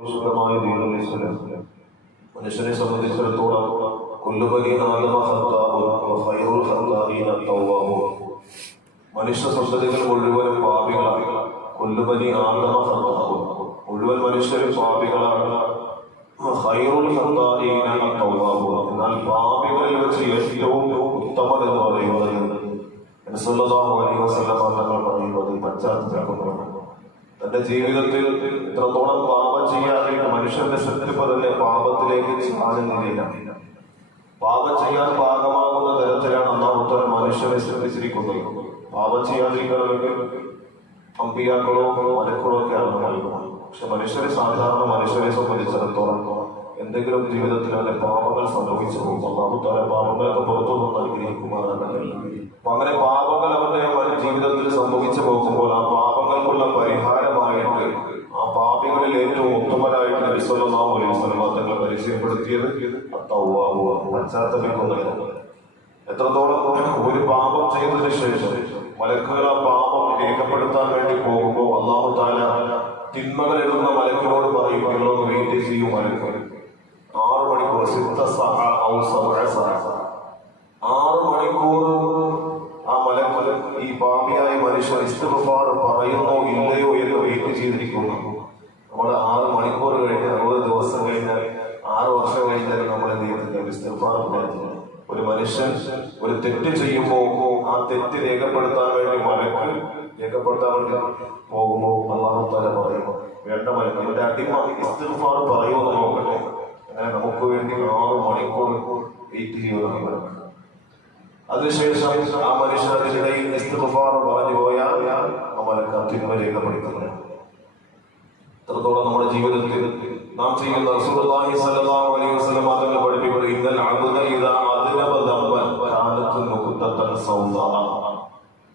വിശുദ്ധമായ ദീനുൽ ഇസ്ലാം മനുഷ്യനെ സംബന്ധിച്ചിടത്തോളം കുല്ലുബനി ആദമ ഖത്താഉൻ വ ഖൈറുൽ ഖത്താഈന തൗവാബൂൻ. മനുഷ്യ സന്തതികൾ മുഴുവൻ പാപികളാണ്. കുല്ലുബനി ആദമ ഖത്താഉൻ, മുഴുവൻ മനുഷ്യരും പാപികളാണ്. ഖൈറുൽ ഖത്താഈന തൗവാബൂൻ, എന്നാൽ പാപികളിൽ വെച്ച് ഏറ്റവും ഉത്തമൻ എന്ന് പറയുന്നത് നബി സല്ലല്ലാഹു അലൈഹി വസല്ലം തങ്ങൾ പറയുന്നത് പശ്ചാത്തലമാണ്. തന്റെ ജീവിതത്തിൽ ഇത്രത്തോളം പാപം ചെയ്യാതെ മനുഷ്യന്റെ സെറ്റപ്പ് തന്നെ പാപത്തിലേക്ക് ചാടുന്നില്ല. പാപം ചെയ്യാൻ പാകമാകുന്ന തരത്തിലാണ് അല്ലാഹു മനുഷ്യനെ സൃഷ്ടിച്ചിരിക്കുന്നത്. പാപം ചെയ്യാതിരിക്കണമെങ്കിൽ അമ്പിയാക്കളോ മലക്കളോ ഒക്കെയാണ് നൽകുന്നത്. പക്ഷെ മനുഷ്യരെ സംബന്ധിച്ചിടത്തോളം എന്തെങ്കിലും ജീവിതത്തിൽ അവന്റെ പാപങ്ങൾ സംഭവിച്ചു പോകും. അല്ലാഹു തആല പാപങ്ങളൊക്കെ പുറത്തു നിന്ന് അനുഗ്രഹിക്കുമാറാകട്ടെ. അപ്പൊ അങ്ങനെ പാപങ്ങൾ അവന്റെ ജീവിതത്തിൽ സംഭവിച്ചു പോകുമ്പോൾ ആ പാപങ്ങൾക്കുള്ള പരിഹാരമായിട്ട് ആ പാപികളിൽ ഏറ്റവും ഉത്തമരായിട്ട് നബി സല്ലല്ലാഹു അലൈഹി വസല്ലം തങ്ങൾ പരിചയപ്പെടുത്തിയത് തൗവാബ്, പശ്ചാത്തപിക്കുന്നതാണ്. എത്രത്തോളം ഒരു പാപം ചെയ്തതിനു ശേഷം മലക്കുകൾ ആ പാപം രേഖപ്പെടുത്താൻ വേണ്ടി പോകുമ്പോൾ അല്ലാഹു തആല തിന്മകൾ എഴുതുന്ന മലക്കിനോട് പറയും, നിങ്ങളൊന്ന് വെയിറ്റ് ചെയ്യും മലക്കുകൾ 6 മണിക്കൂർ 6 മണിക്കൂർ ആ മലക്കുകൾ ഈ പാപിയായ മനുഷ്യൻ ഇസ്തിഗ്ഫാർ പറയുന്നോ ഇല്ലയോ എന്ന് വെയിറ്റ് ചെയ്തിരിക്കുന്നു. നമ്മൾ 6 മണിക്കൂർ കഴിഞ്ഞ് 60 ദിവസം കഴിഞ്ഞാൽ 6 വർഷം കഴിഞ്ഞാൽ നമ്മൾ എന്ത് ചെയ്യുന്നില്ല, ഇസ്തിഗ്ഫാർ പറയുന്നില്ല. ഒരു മനുഷ്യൻ ഒരു തെറ്റ് ചെയ്യുമ്പോൾ ആ തെറ്റ് രേഖപ്പെടുത്താൻ വേണ്ടി മലക്ക് രേഖപ്പെടുത്താൻ വേണ്ടി പോകുമ്പോൾ അല്ലാഹു തആല പറയുമ്പോൾ വേണ്ട മലക്ക് അവന്റെ അടിമ ഇസ്തിഗ്ഫാർ പറയുമെന്ന് നോക്കട്ടെ. അങ്ങനെ നമുക്ക് വേണ്ടി 6 മണിക്കൂർ വെയിറ്റ് ചെയ്യുമെന്ന്. അതിനുശേഷം ആ മനുഷ്യൻ അതിനിടയിൽ ഇസ്തിഗ്ഫാർ പറഞ്ഞു പോയാൽ ആ മലക്ക് തിന്മ രേഖപ്പെടുത്തുന്നത്. എത്രത്തോളം നമ്മുടെ ജീവിതത്തിൽ നാം ചെയ്യുന്ന റസൂലുള്ളാഹി സ്വല്ലല്ലാഹു അലൈഹി വസല്ലം തങ്ങൾ പഠിപ്പിക്കുന്നത് ഇന്നൽ അബ്ദ ഇദാ അദ്നബ ദംബൻ കാനത്ത് നുഖ്തതൻ സൗദാ.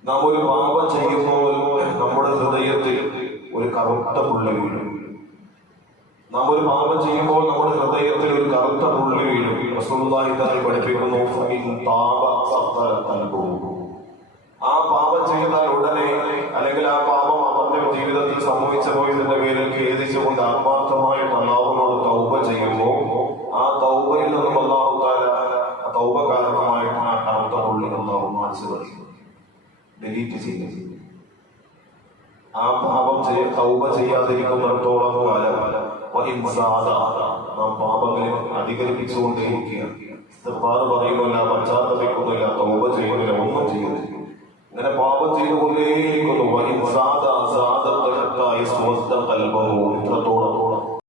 നാം ഒരു പാപം ചെയ്യുമ്പോൾ നമ്മുടെ ഹൃദയത്തിൽ ഒരു കറുത്ത പുള്ളി വീഴും. നാം ഒരു പാപം ചെയ്യുമ്പോൾ നമ്മുടെ ഹൃദയത്തിൽ ഒരു കറുത്ത പുള്ളി വീഴും. റസൂലുള്ളാഹി തങ്ങൾ പഠിപ്പിക്കുന്നു ഫഇൻ താബ സഖറ ഖൽബുഹു. ആ പാപം ചെയ്താൽ ഉടനെ, അല്ലെങ്കിൽ ആ പാപം അവന്റെ ജീവിതത്തിൽ സംഭവിച്ചു പോയതിന്റെ പേരിൽ ഖേദിച്ചുകൊണ്ട് ആത്മാർത്ഥമായിട്ട് അല്ലാഹുവിനോട് തൗബ ചെയ്യുമ്പോൾ ആ തൗബയിൽ നിന്നും അല്ലാഹു തആല ആ തൗബ കാരണമായിട്ട് ആ കറുത്ത പുള്ളി അല്ലാഹു മായ്ച്ചു കളയും, ഡിലീറ്റ് ചെയ്യും. ആ പാപം തൗബ ചെയ്യാതിരിക്കുന്നിടത്തോളം കാലം നാം പാപങ്ങളിൽ അധികരിപ്പിച്ചുകൊണ്ടേയിരിക്കുകയാണ്. ഇസ്തിഗ്ഫാർ പറയുന്നില്ല, പശ്ചാത്തപിക്കുന്നില്ല, തൗബ ചെയ്യുന്നില്ല, ഒന്നും ചെയ്യുന്നില്ല. ഇങ്ങനെ പാപം ചെയ്തുകൊണ്ടേയിരിക്കുന്നു. ഇത്രത്തോളം